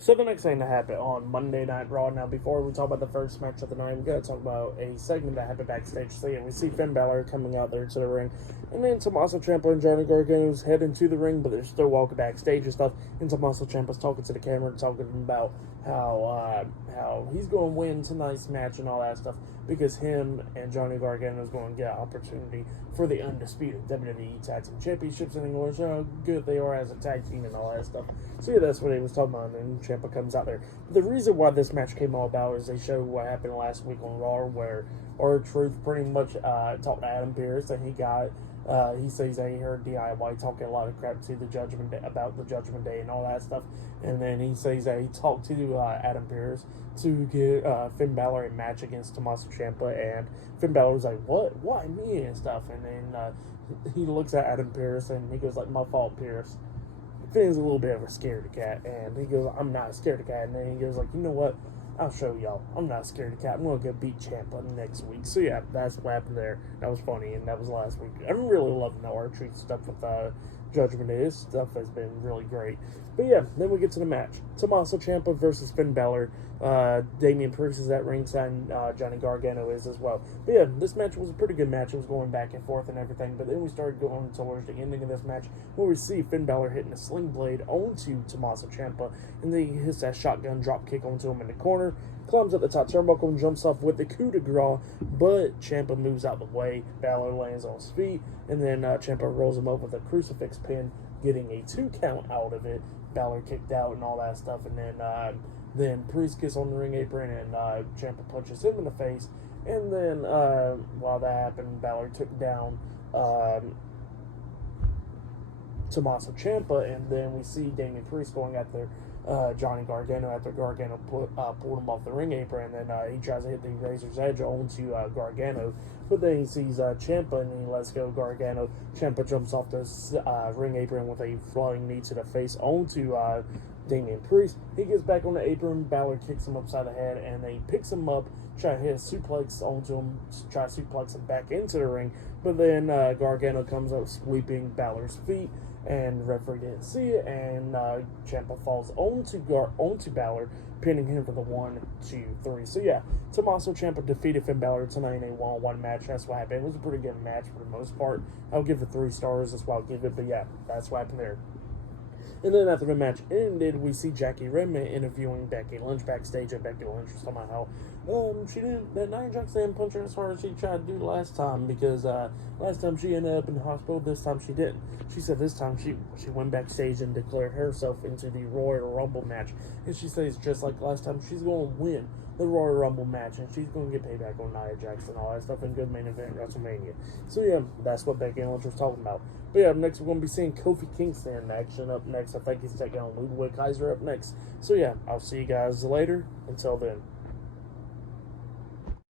So the next thing that happened on Monday Night Raw. Now, before we talk about the first match of the night, we gotta talk about a segment that happened backstage. So yeah, we see Finn Bálor coming out there to the ring, and then Tommaso Ciampa and Johnny Gargano's heading to the ring, but they're still walking backstage and stuff. And Tommaso Ciampa's talking to the camera, talking about how he's going to win tonight's match and all that stuff because him and Johnny Gargano is going to get an opportunity for the undisputed WWE Tag Team Championships in English. How good they are as a tag team and all that stuff. So yeah, that's what he was talking about, and Ciampa comes out there. But the reason why this match came all about is they showed what happened last week on Raw, where R-Truth pretty much talked to Adam Pearce, and he says that he heard DIY talking a lot of crap to the Judgment Day about the Judgment Day and all that stuff, and then he says that he talked to Adam Pearce to get Finn Bálor a match against Tommaso Ciampa, and Finn Balor's like, what? Why me? And stuff, and then he looks at Adam Pearce and he goes like, my fault, Pearce. Finn's a little bit of a scaredy cat, and he goes, I'm not a scaredy cat, and then he goes like, you know what? I'll show y'all. I'm not a scaredy cat. I'm going to go beat Ciampa next week. So yeah, that's what happened there. That was funny, and that was last week. I'm really loving the R-Truth stuff with Judgment Day. This stuff has been really great. But yeah, then we get to the match. Tommaso Ciampa versus Finn Bálor. Damien Priest is at ringside, and Johnny Gargano is as well. But yeah, this match was a pretty good match. It was going back and forth and everything. But then we started going towards the ending of this match, where we see Finn Bálor hitting a sling blade onto Tommaso Ciampa, and then he hits that shotgun drop kick onto him in the corner, climbs up the top turnbuckle and jumps off with the coup de grace, but Ciampa moves out the way. Bálor lands on his feet, and then Ciampa rolls him up with a crucifix pin, getting a 2 count out of it. Bálor kicked out and all that stuff, and then Priest gets on the ring apron, and Ciampa punches him in the face, and then while that happened, Bálor took down Tommaso Ciampa, and then we see Damien Priest going after Johnny Gargano after Gargano pulled him off the ring apron, and then he tries to hit the Razor's Edge onto Gargano, but then he sees Ciampa and he lets go Gargano. Ciampa jumps off the ring apron with a flying knee to the face onto Damien Priest. He gets back on the apron, Bálor kicks him upside the head, and then he picks him up, try to hit a suplex onto him, try to suplex him back into the ring, but then Gargano comes up sweeping Bálor's feet, and the referee didn't see it, and Ciampa falls onto Bálor, pinning him for the 1, 2, 3. So yeah, Tommaso Ciampa defeated Finn Bálor tonight in a 1-on-1 match. That's what happened. It was a pretty good match for the most part. I'll give it 3 stars. That's what I'll give it. But yeah, that's what happened there. And then after the match ended, we see Jackie Redmond interviewing Becky Lynch backstage, and Becky Lynch was talking about how that Nia Jax didn't punch her as hard as she tried to do last time, because last time she ended up in the hospital, this time she didn't. She said this time she went backstage and declared herself into the Royal Rumble match, and she says just like last time, she's going to win the Royal Rumble match, and she's going to get payback on Nia Jax and all that stuff in good main event WrestleMania. So yeah, that's what Becky Lynch was talking about. But yeah, next we're going to be seeing Kofi Kingston in action. Up next, I think he's taking on Ludwig Kaiser up next. So yeah, I'll see you guys later. Until then.